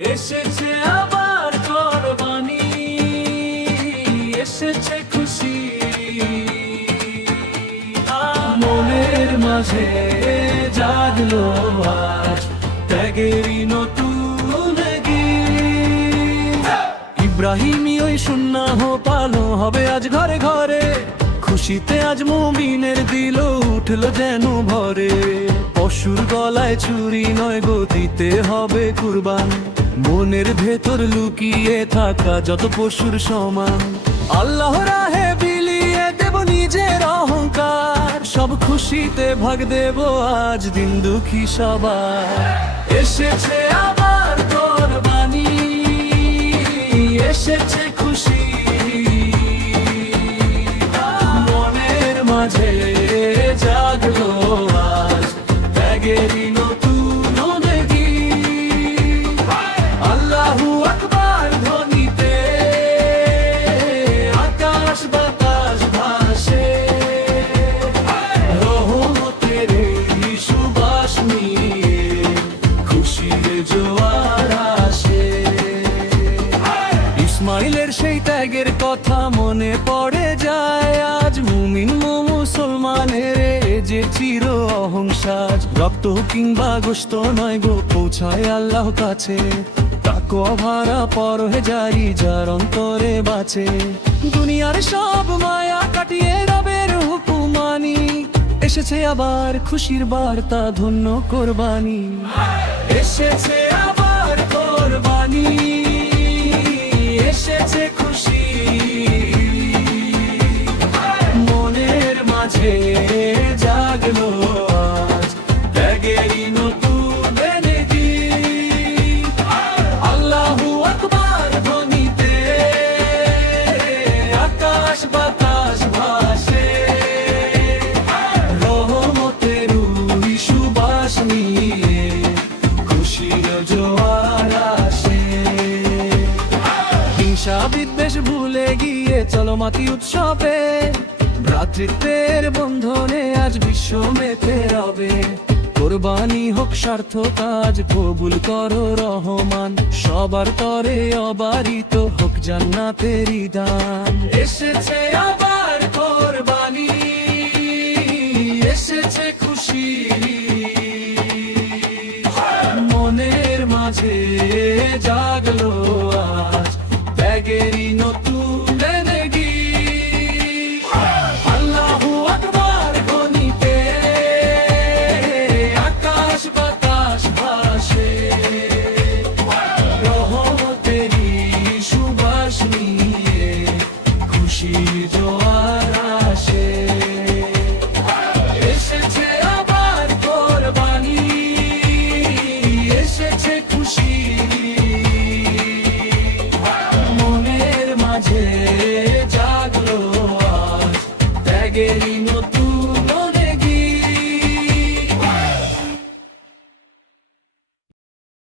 এসেছে আবার কোরবানি, এসেছে খুশি, মনের মাঝে জাগলো আজ ত্যাগেরই নতুন গীত। ইব্রাহিমী ওই সুন্নাহ পালন হবে আজ ঘরে ঘরে, খুশিতে আজ মুমিনের দিল উঠল যেন ভরে। পশুর গলায় ছুরি নয় গো, দিতে হবে কুরবান, মনের ভেতর লুকিয়ে থাকা যত পশুর সমান। আল্লাহ রাহে বিলিয়ে দেব নিজের অহংকার, সব খুশিতে ভাগ দেব আজ দিন দুঃখী সবার। এসেছে আবার কোরবানি, এসেছে খুশি, মনের মাঝে জাগলো আজ ত্যাগেরই নতুন গীত। আল্লাহু আকবার ধ্বনিতে আকাশ বাতাস ভাসে, রহমতের এই সুবাস নিয়ে খুশির জোয়ার আসে। ইসমাইলের সেই ত্যাগের কথা মনে পড়ে যায় আজ, মুমিন মুসলমানের যে চির অহংসাজ। রক্ত কিংবা গোশত নয় গো, পৌঁছায় আল্লাহ কাছে, তাকওয়া ভরা পরহেজারি যার অন্তরে বাঁচে। দুনিয়ার সব মায়া কাটিয়ে রবের হুকুম মানি, এসেছে আবার খুশির বার্তা ধন্য কোরবানি। এসেছে আবার কোরবানি, এসেছে খুশি, মনের মাঝে জাগলো আজ ত্যাগেরই নতুন গীত। আল্লাহু আকবার ধ্বনিতে আকাশ বাতাস ভাসে, রহমতের ওই সুবাস নিয়ে খুশির জোয়ার আসে। হিংসা বিদ্বেষ ভুলে গিয়ে চলো মাতি উৎসবে, ভ্রাতৃত্বের বন্ধনে আজ বিশ্ব মেতে রবে। কোরবানি হোক সার্থক আজ, কবুল করো রহমান, সবার তরে অবারিত হোক জান্নাতেরই দান। এসেছে আবার কোরবানি, এসেছে খুশি, মনের মাঝে জাগলো আজ ত্যাগেরই নতুন গীত। আল্লাহু আকবার ধ্বনিতে আকাশ বাতাস ভাসে, রহমতেরই সুবাস নিয়ে খুশির জোয়ার আসে। এসেছে আবার কোরবানি, এসেছে খুশি, মনের মাঝে জাগলো আজ ত্যাগেরই